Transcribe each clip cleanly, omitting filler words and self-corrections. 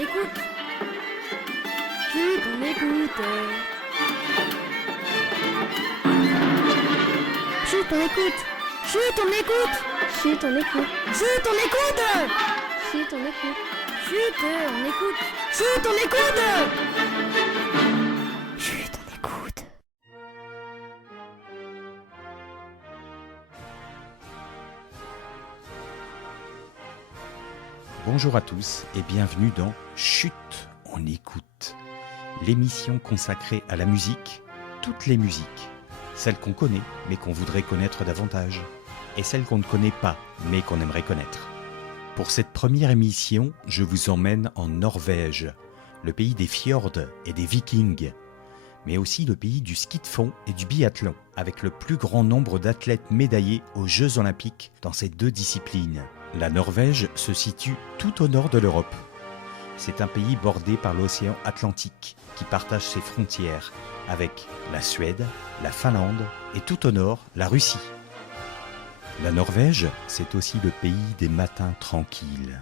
écoute. Chut, on écoute. Chut, on écoute. Chut, on écoute. Chut, on écoute. Chut, on écoute. Chut, on écoute. Chut, on écoute. Chut, on écoute. Chut, on écoute. Bonjour à tous et bienvenue dans Chut, on écoute, l'émission consacrée à la musique, toutes les musiques, celles qu'on connaît mais qu'on voudrait connaître davantage, et celles qu'on ne connaît pas mais qu'on aimerait connaître. Pour cette première émission, je vous emmène en Norvège, le pays des fjords et des vikings, mais aussi le pays du ski de fond et du biathlon, avec le plus grand nombre d'athlètes médaillés aux Jeux Olympiques dans ces deux disciplines. La Norvège se situe tout au nord de l'Europe. C'est un pays bordé par l'océan Atlantique qui partage ses frontières avec la Suède, la Finlande et tout au nord, la Russie. La Norvège, c'est aussi le pays des matins tranquilles.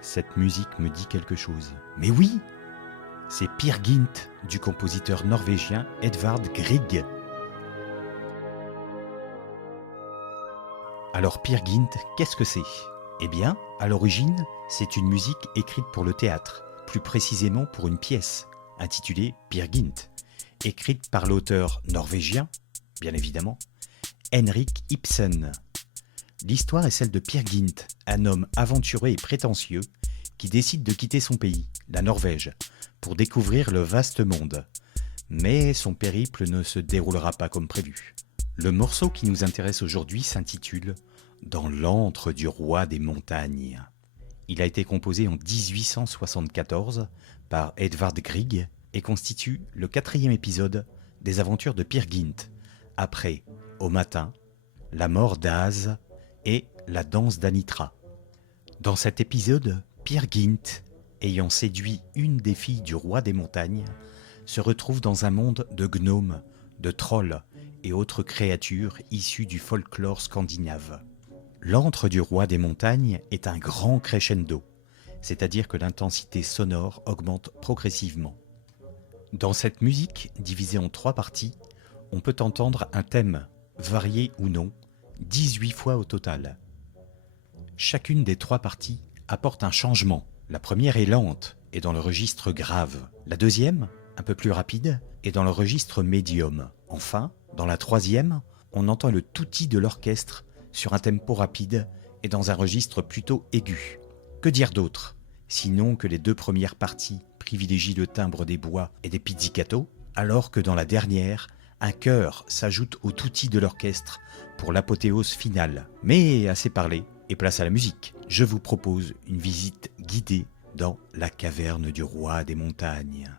Cette musique me dit quelque chose. Mais oui, c'est Peer Gynt du compositeur norvégien Edvard Grieg. Alors Peer Gynt, qu'est-ce que c'est ? Eh bien, à l'origine, c'est une musique écrite pour le théâtre, plus précisément pour une pièce, intitulée Peer Gynt, écrite par l'auteur norvégien, bien évidemment, Henrik Ibsen. L'histoire est celle de Peer Gynt, un homme aventureux et prétentieux qui décide de quitter son pays, la Norvège, pour découvrir le vaste monde. Mais son périple ne se déroulera pas comme prévu. Le morceau qui nous intéresse aujourd'hui s'intitule « Dans l'antre du roi des montagnes ». Il a été composé en 1874 par Edvard Grieg et constitue le 4e épisode des aventures de Peer Gynt, après « Au matin », « La mort d'Az » et la danse d'Anitra. Dans cet épisode, Peer Gynt, ayant séduit une des filles du roi des montagnes, se retrouve dans un monde de gnomes, de trolls et autres créatures issues du folklore scandinave. L'antre du roi des montagnes est un grand crescendo, c'est-à-dire que l'intensité sonore augmente progressivement. Dans cette musique, divisée en 3 parties, on peut entendre un thème, varié ou non, 18 fois au total. Chacune des 3 parties apporte un changement. La première est lente et dans le registre grave. La deuxième, un peu plus rapide, est dans le registre médium. Enfin, dans la troisième, on entend le touti de l'orchestre sur un tempo rapide et dans un registre plutôt aigu. Que dire d'autre ? Sinon que les 2 premières parties privilégient le timbre des bois et des pizzicato, alors que dans la dernière, un chœur s'ajoute au touti de l'orchestre pour l'apothéose finale. Mais assez parlé, et place à la musique. Je vous propose une visite guidée dans la caverne du roi des montagnes.